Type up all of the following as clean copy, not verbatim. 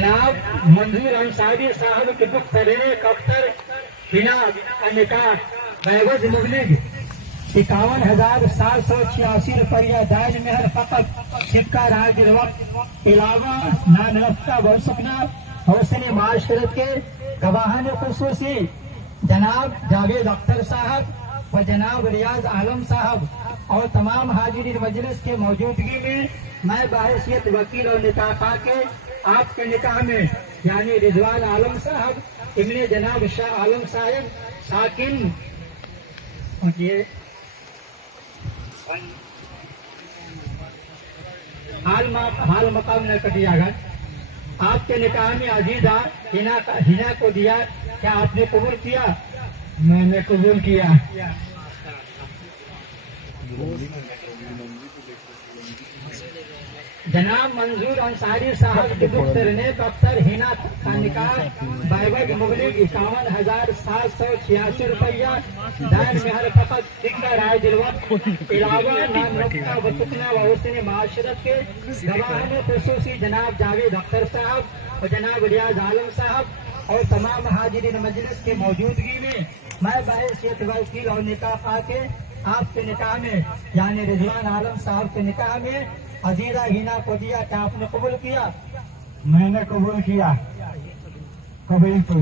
जनाब मंजूर अंसारी साहब के दुख तरीक अख्तर हिना का निकाह बैवज मुबलिग 51,786 रुपया दाज मेहर फकत सिक्का राज वक्त अलावा नानरफ्ता बरसकना हौसले माशरत के गवाहान खुसूसी जनाब जावेद अख्तर साहब व जनाब रियाज आलम साहब और तमाम हाजिरीन मजलिस के मौजूदगी में मैं बाहैसियत वकील और निकाह के आपके निकाह में यानी रिजवान आलम साहब इब्ने जनाब शाह आलम साहब साकिन ये हाल मकाम न कटियागा आपके निकाह में अजीजा हिना को दिया। क्या आपने कबूल किया? मैंने कबूल किया। जनाब मंजूर अंसारी साहब के दुख तरीक अख्तर हिना का निकाह बैवज मुबलिग 51,786 रुपया दान मेहर फकत सिक्का राज वक्त अलावा नानरफ्ता व सुकना व हुस्न माशरत के गवाहान खुसूसी जनाब जावेद अख्तर साहब और जनाब रियाज आलम साहब और तमाम हाजिरीन मजलिस के मौजूदगी में मैं बाहैसियत वकील और निकाह के आपके निकाह में यानी रिजवान आलम साहब के निकाह में अजीजा हिना को दिया। क्या आपने कबूल किया? मैंने कबूल किया। कबूल तो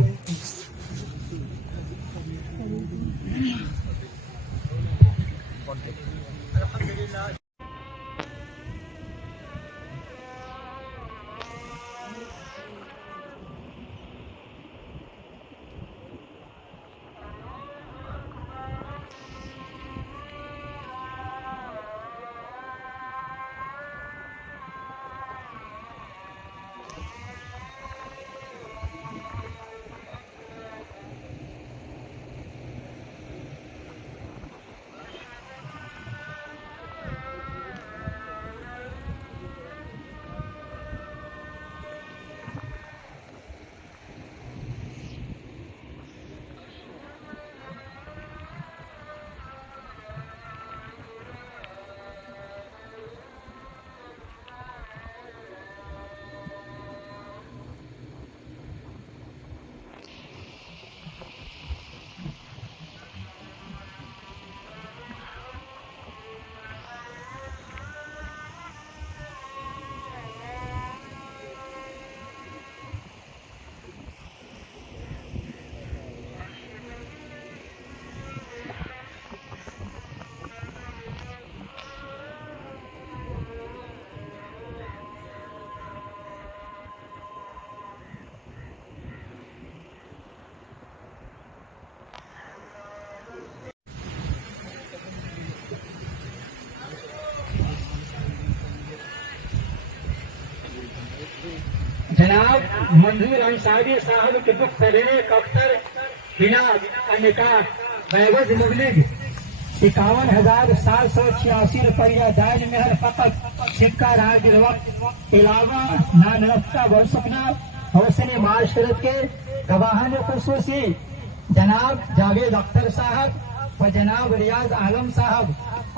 जनाब मंजूर अंसारी साहब के दुख तरीक अख्तर हिना का निकाह बैवज मुबलिग 51,786 रुपया दाज मेहर फकत सिक्का राज वक्त अलावा नानरफ्ता बरसकना हौसले माशरत के गवाहान खुसूसी जनाब जावेद अख्तर साहब व जनाब रियाज आलम साहब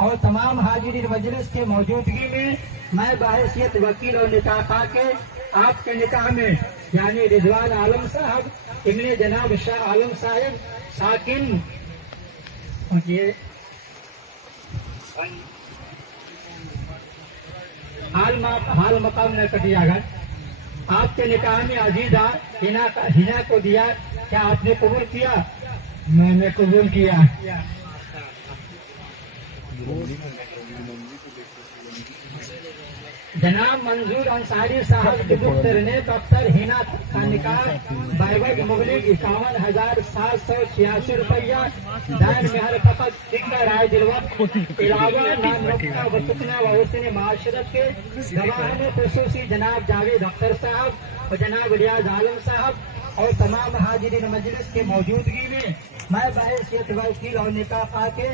और तमाम हाजिरीन मजलिस के मौजूदगी में मैं बाहैसियत वकील और निकाह के आपके निकाह में यानी रिजवान आलम साहब इब्ने जनाब शाह आलम साहब साकिन ये हाल मकाम न कटियागा आपके निकाह में अजीजा हिना को दिया। क्या आपने कबूल किया? मैंने कबूल किया। जनाब मंजूर अंसारी साहब के दुख तरीक अख्तर हिना का निकाह बैवज मुबलिग 51,786 रुपया दान मेहर फकत सिक्का राज वक्त अलावा नानरफ्ता व सुकना व हुस्न माशरत के गवाहान खुसूसी जनाब जावेद अख्तर साहब और जनाब रियाज आलम साहब और तमाम हाजिरीन मजलिस के मौजूदगी में मैं बाहैसियत वकील और निकाह के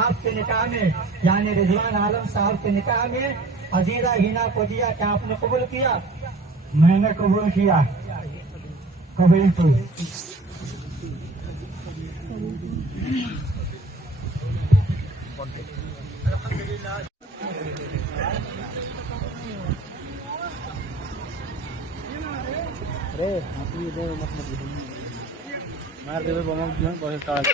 आपके निकाह में यानी रिजवान आलम साहब के निकाह में अजीजा हिना को दिया। क्या आपने कबूल किया? मैंने कबूल किया। कबूल तो अल्हम्दुलिल्लाह। मार देवे बहुत।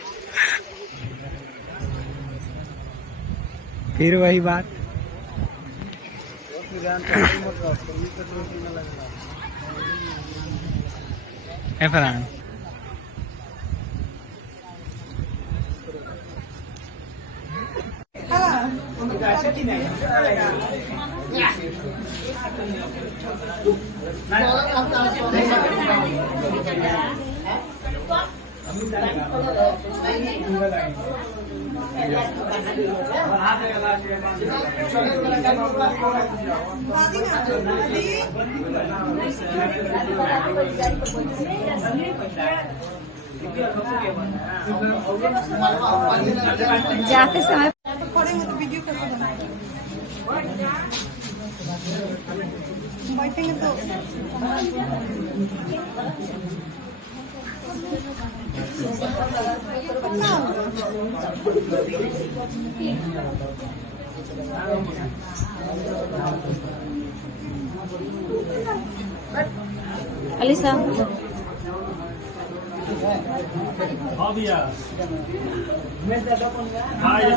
फिर वही बात। फरहान जाते समय पढ़ेंगे तो वीडियो कैसे बनाएंगे? बैठेंगे तो अलीसा हाँ भैया हाँ ये